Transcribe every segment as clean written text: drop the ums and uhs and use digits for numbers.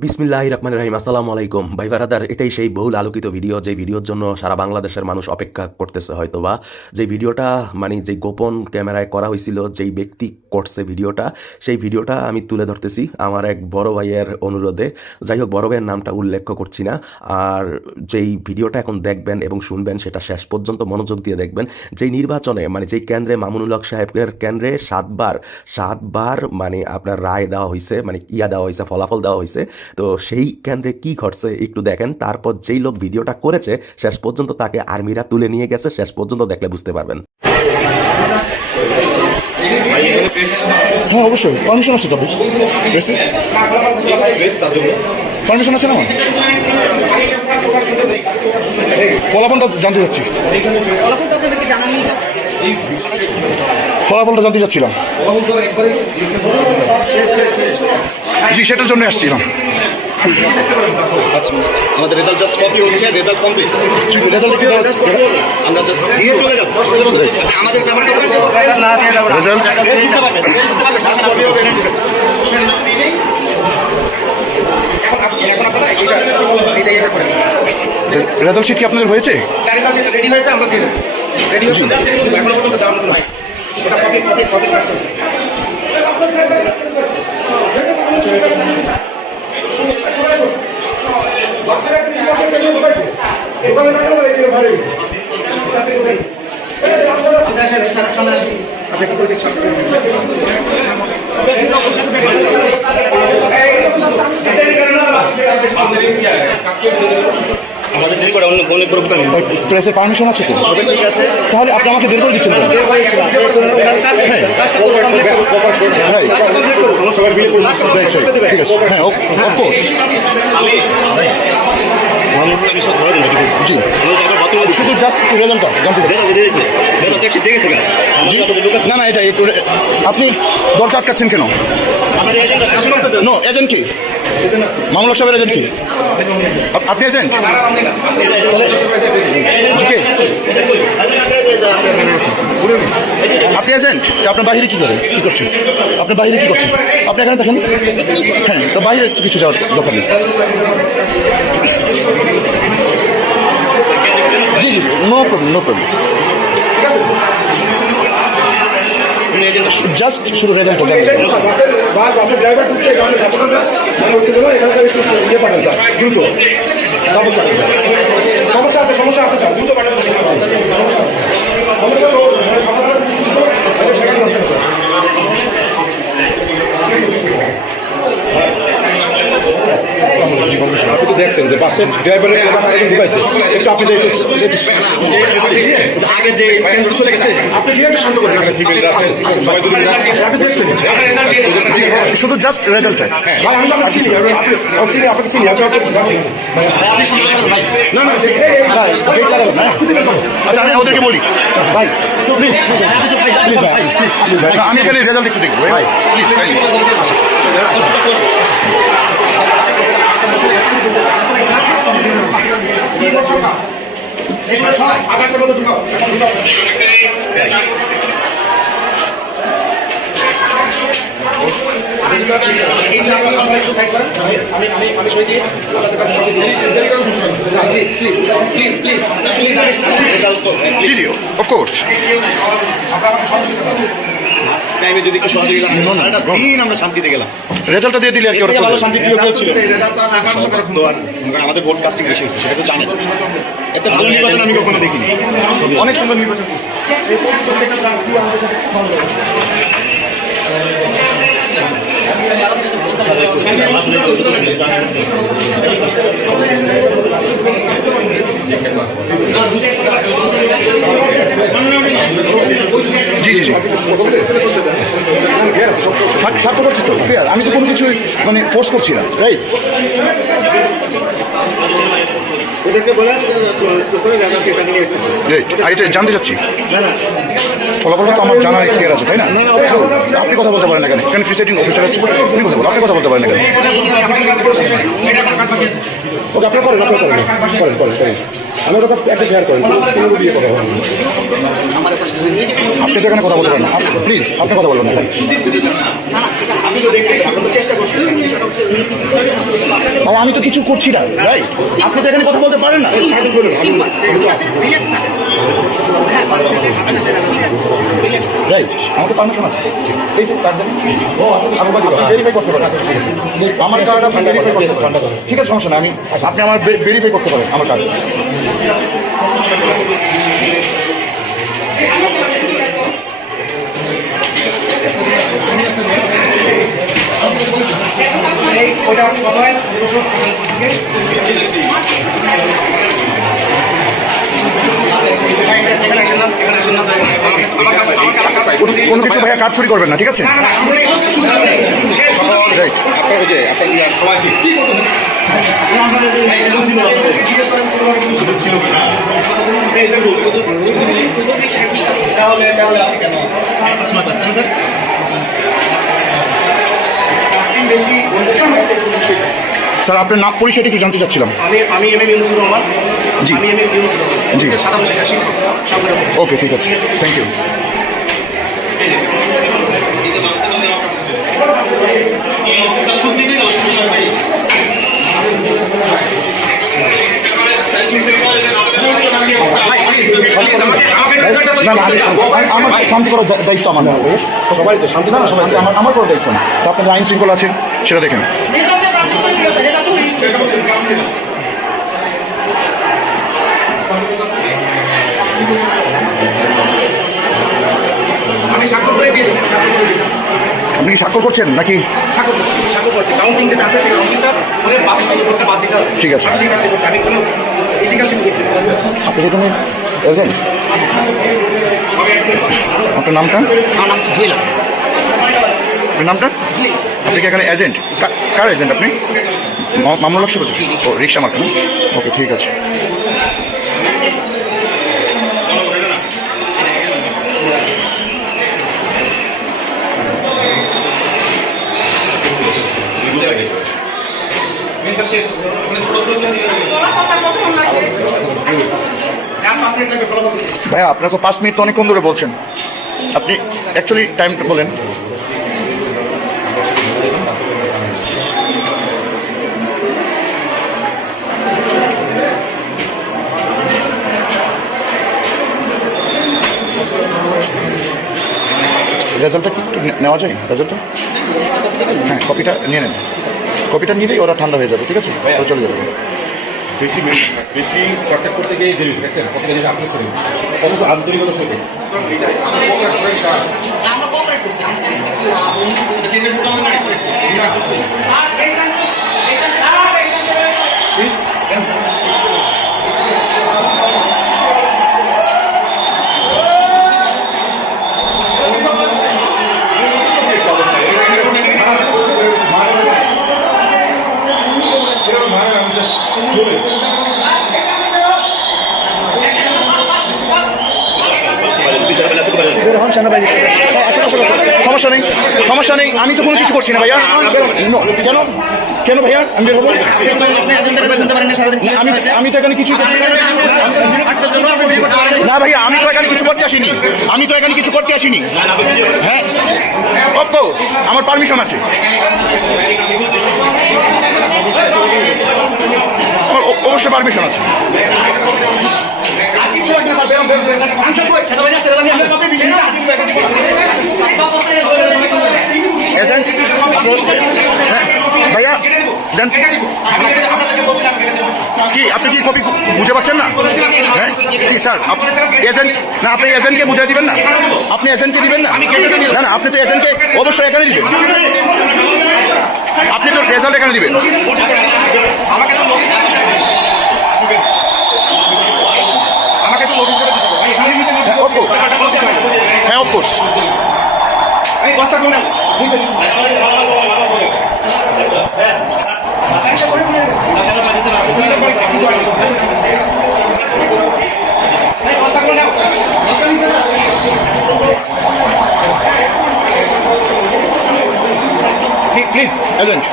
বিসমিল্লাহির রহমানির রহিম। আসসালামু আলাইকুম ভাই বারাদার। এটাই সেই বহুল আলোকিত ভিডিও, যে ভিডিওর জন্য সারা বাংলাদেশের মানুষ অপেক্ষা করতেছে হয়তোবা। যে ভিডিওটা যে গোপন ক্যামেরায় করা হয়েছিল, যেই ব্যক্তি করছে ভিডিওটা, সেই ভিডিওটা আমি তুলে ধরতেছি আমার এক বড় ভাইয়ের অনুরোধে। যাই হোক, বড় ভাইয়ের নামটা উল্লেখ করছি না। আর যেই ভিডিওটা এখন দেখবেন এবং শুনবেন, সেটা শেষ পর্যন্ত মনোযোগ দিয়ে দেখবেন। যেই নির্বাচনে যেই কেন্দ্রে মামুনুল হক সাহেবের কেন্দ্রে সাতবার আপনার রায় দেওয়া হয়েছে, দেওয়া হয়েছে, ফলাফল দেওয়া হয়েছে। তো সেই কেন্দ্রে কি ঘটছে একটু দেখেন। তারপর যেই লোক ভিডিওটা করেছে, শেষ পর্যন্ত তাকে আর্মিরা তুলে নিয়ে গেছে। শেষ পর্যন্ত দেখলে বুঝতে পারবেন। হ্যাঁ, অবশ্যই পারমিশন আছে। তবে পারমিশন আছে না? ফলাফলটা জানতে যাচ্ছি, ফলাফলটা জানতে যাচ্ছিলাম। জি, সেটার জন্য আসছিলাম। আমাদের রেজাল্ট জাস্ট কপি হচ্ছে, রেজাল্ট কমপ্লিট। রেজাল্ট আমরা জাস্ট দিয়ে চলে যাব। আমাদের ব্যাপারটা রেজাল্ট শিট কি আপনাদের হয়েছে? রেডি হয়েছে, আমরা দিয়ে দেবো। রেডি হচ্ছে, এখনো পর্যন্ত দাম নয়। ওটা কপি কপি কপি কাজ চলছে। আমাদের দেরি করে অন্য বলে প্রভুতা নেই। প্রেসের পারমিশন আছে তো? ঠিক আছে, তাহলে আপনি আমাকে বের করে দিচ্ছেন। ঠিক আছে, হ্যাঁ, অফকোর্স। জি, শুধু জাস্ট রেজাল্টটা জানতে চাচ্ছি। না না, এটা একটু আপনি দরজা আটকাচ্ছেন কেন? নো, এজেন্ট কি? মামলা সাহেবের এজেন্ট কি? আপনি এজেন্ট? আপনি এজেন্ট? আপনার বাহিরে কি করেন, কি করছেন? আপনার বাহিরে কি করছেন? আপনি এখানে দেখেন। হ্যাঁ, তো বাহিরে কিছু যাওয়ার দরকার নেই। জি জি, no problem, no problem. Just শুধু রেজাল্টটা ড্রাইভার দ্রুত সমস্যা আছে স্যার, দ্রুত পাঠান। আপনি তো দেখছেন যে বাসের ড্রাইভারের ঢুকাইছে, একটু আপনি আগে যে চলে গেছে, আপনি কি একটু শান্ত করেন? আপনি দেখছেন শুধু জাস্ট রেজাল্টটা। ভাই, আমি তো আপনাকে চিনি, আপনাকে চিনি। আচ্ছা, আমি ওদেরকে বলি ভাই, প্লিজ আমি এখানে রেজাল্ট একটু দেখবো ভাই, প্লিজ। G G, of course. টাইমে যদি একটু সহযোগিতা দিন, আমরা শান্তিতে গেলাম। রেজাল্টটা দিয়ে দিলে আর কি, ভালো শান্তি প্রিয় ছিল। আমাদের ভোট কাস্টিং বেশি হচ্ছে, সেটা তো জানেন। এত ভালো নির্বাচন আমি কখনো দেখিনি। অনেক সুন্দর নির্বাচন। জি জি জি, সাক্ষ্য করছি তো, ফেয়ার। আমি তো কোনো কিছু ফোর্স করছি না, রাইট? ওদেরকে বলেন সেটা নিয়ে এসেছে। এটা জানতে চাচ্ছি। ফলাফলটা তো আমার জানার ইতিহার আছে, তাই না? আপনি কথা বলতে পারেন না কেন? কেন প্রিসাইডিং অফিসার আছে, উনি কথা বলেন, আপনি কথা বলতে পারেন না কেন? ওকে, আপনার করেন আমি ওটা একটা ফেয়ার করেন, বিয়ে করা হয়। আপনি তো এখানে কথা বলতে পারেন না, প্লিজ আপনি কথা বলবেন না। আপনি তো দেখবেন, আপনার তো চেষ্টা করছেন। ভাই আমি তো কিছু করছি না ভাই, আপনি তো এখানে কথা বলতে পারেন না। ভাই আমাকে পারমিশন আছে, এই যে কার্ড দেন, ভেরিফাই করতে পারেন আমার কার্ড, আপনি ভেরিফাই করতে পারেন, ঠিক আছে সমস্যা না, আপনি আমার ভেরিফাই করতে পারেন আমার কার্ড। ওটা কত হয় কোনো কিছু ভাইয়া কাজ চুরি করবেন না, ঠিক আছে? রাইট। স্যার আপনার নাম পরিচয়টা কি জানতে চাচ্ছিলাম। আমি এম এম ইউনুসুর রহমান। জি। আমি এম এম ইউনুসুর রহমান। জি। সাধারণ শিক্ষার্থী। ওকে ঠিক আছে, থ্যাংক ইউ। না না আমার শান্তি করার দায়িত্ব আমার, সবাই তো শান্তি না না সবাই আমার করার দায়িত্ব না। তো আপনার আইন শৃঙ্খলা আছে সেটা দেখেন। আমি স্বাক্ষর করে দিয়ে দেবো। আপনি কি স্বাক্ষর করছেন নাকি? স্বাক্ষর করছি। কাউন্টিং যেটা আছে সেই কাউন্টিংটা করে বাকি করতে বাদ দিতে হবে। ঠিক আছে। আমি সেই কাজটা করছি। আমি কোনো ইলিগাল কিছু করছি না। আপনি এখানে এজেন্ট? আপনার নামটা? আমার নাম হচ্ছে জুয়েল। আপনার নামটা? আপনি কি এখানে এজেন্ট? কার এজেন্ট আপনি? মামলা লাগছে বলছি। ও রিক্সা মার্কা না? ওকে ঠিক আছে। ভাইয়া আপনার তো 5 মিনিট তো অনেকক্ষণ ধরে বলছেন, আপনি অ্যাকচুয়ালি টাইমটা বলেন। রেজাল্টটা কি একটু নেওয়া যায়? রেজাল্টটা হ্যাঁ কপিটা নিয়ে নেন, কপিটা নিলেই ওরা ঠান্ডা হয়ে যাবে, ঠিক আছে? ওরা চলে যাবে। বেশি বেশি কন্ট্যাক্ট করতে গিয়ে জেনে দেখছেন কত জিনিস আপনি ছিলেন কত আন্তরিকতা ছিল। আমরা কোঅপারেট করছি। সমস্যা নেই, সমস্যা নেই, আমি তো কোনো কিছু করছি না ভাইয়া। কেন কেন ভাইয়া আমি বের হবো? আমি তো এখানে কিছু না ভাইয়া, আমি তো এখানে কিছু করতে আসিনি, আমি তো এখানে কিছু করতে আসিনি। হ্যাঁ অফকোর্স আমার পারমিশন আছে, আমার অবশ্যই পারমিশন আছে। এজেন্ট ভাইয়া দেন কি, আপনি কি কপি বুঝে পাচ্ছেন না? হ্যাঁ কি স্যার এজেন্ট না, আপনি এজেন্টকে বুঝিয়ে দিবেন না? আপনি এজেন্টকে দিবেন না? না না আপনি তো এজেন্টকে অবশ্যই এখানে দিবেন, আপনি তো রেজাল্ট এখানে দিবেন। হ্যাঁ অফকোর্স। প্লিজ এজেন্ট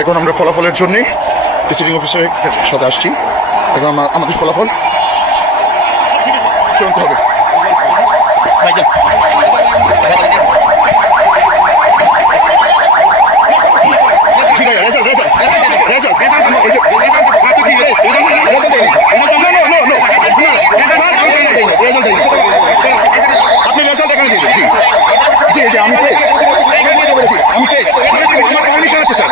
এখন আমরা ফলাফলের জন্য প্রিসাইডিং অফিসারের সাথে আসছি। এখন আমাদের ফলাফল চূড়ান্ত হবে। ঠিক আছে, রেজাল্ট রেজাল্ট রেজাল্ট এই যে হাতে কি রেজাল্ট দেয়নি, রেজাল্ট দেয়নি, আপনি রেজাল্ট এখানে দিয়ে দিন। জি জি আমি পেয়েছি, আমার পারমিশন আছে স্যার।